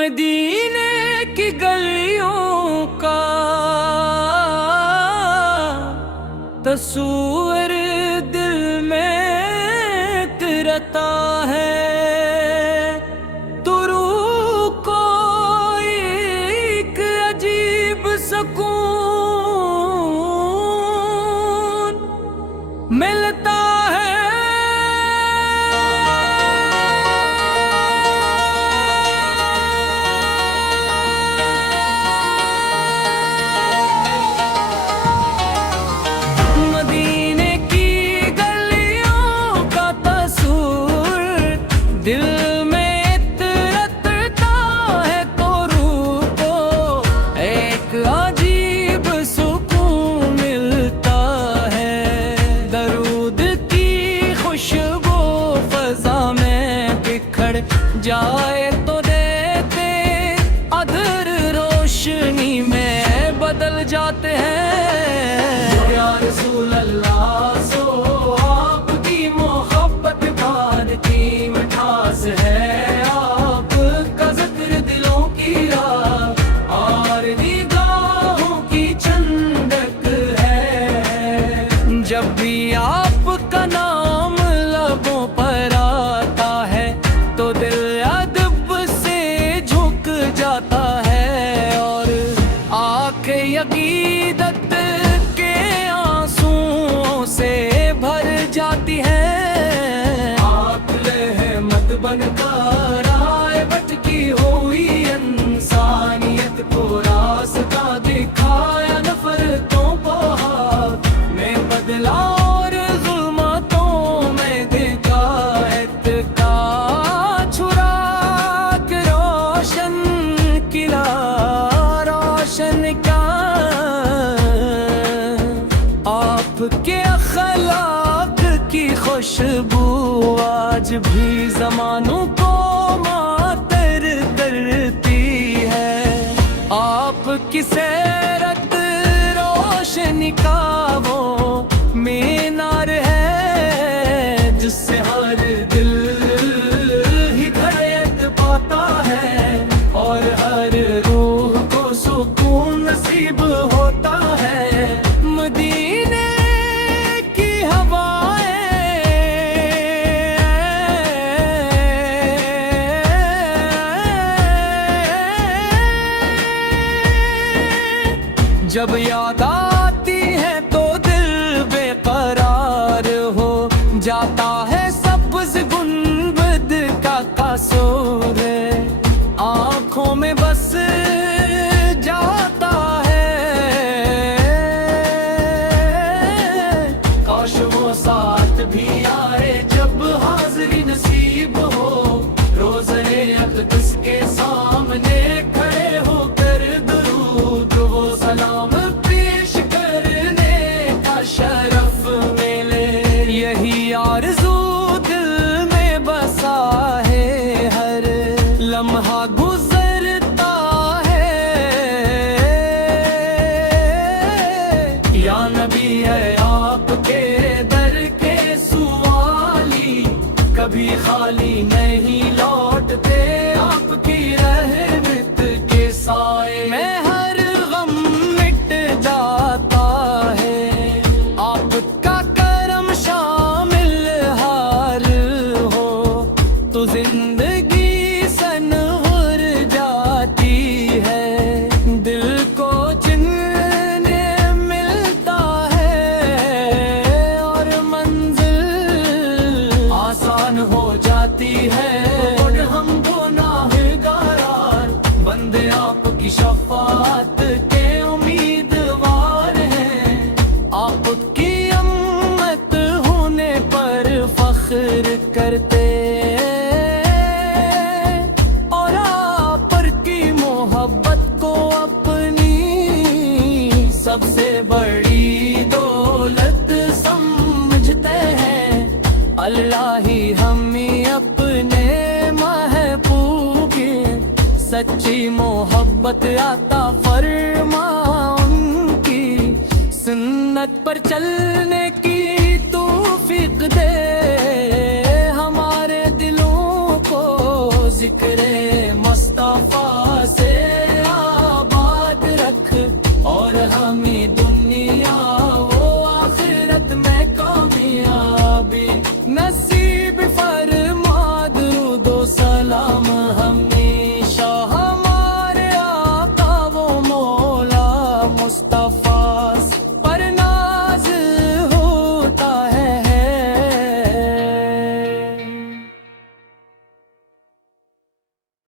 मदीने की गलियों का तस्वीर दिल में तिरता है। तो रूह को एक अजीब सुकून मिलता है। मदीने की गलियों का तस्वीर दिल में इतरता है। तो रूह को एक अजीब सुकून मिलता है। दरूद की खुशबू फजा में बिखर जाए तो देते अधर रोशनी में बदल जाते हैं। या रसूल अल्लाह सो आपकी मोहब्बत भारती मिठास है। आपका जिक्र दिलों की राह और निगाहों की चंदक है। जब भी आपका नाम लबों पर आता है तो दिल अदब से झुक जाता है और आंखें यकीदत के आंसुओं से भर जाती है। आप रहमत बनकर आए भटकी हुई इंसानियत को रास्ता दिखाया। नफरतों को हाथ में बदला और जुल्मतों में देखा इत्का छुरा के रोशन किला रोशन का। आपके अखलाक की खुशबू आज भी ज़मानों को मातर करती है। आपकी सैरत रोशनी का वो मीनार है जिससे हर दिल हिदायत पाता है और हर रूह को सुकून नसीब होता है। मदीने की हवाएं जब याद आती है तो दिल बेकरार हो जाता है। सब्ज़ गुंबद का कसूर आँखों में बस जाता है। काश वो साथ भी आए जब हाज़िरी नसीब हो। रोज़े अक़दस के सामने खड़े होकर दुरूद वो सलाम पेश करने का शरफ मिले। यही आरज़ू दिल में बसा है। हर लम्हा गुजरता है। या नबी है आपके दर के सुवाली कभी खाली नहीं लौटते। आपकी रहमत के साए में हर गम मिट जाता है। आपका करम शामिल हार हो तो जिंदगी सनहुर जाती है। दिल को चुनने मिलता है और मंजिल आसान हो जाती है। और हम गुनाहगार बंदे आपकी शफाअत के उम्मीदवार हैं। आपकी उम्मत होने पर फख्र करते और आप पर की मोहब्बत को अपनी सबसे बड़ी दौलत समझते हैं। अल्लाह ही हमें अपने महबूब की सच्ची मोहब्बत आता फरमा। उनकी सुन्नत पर चलने की तौफीक दे।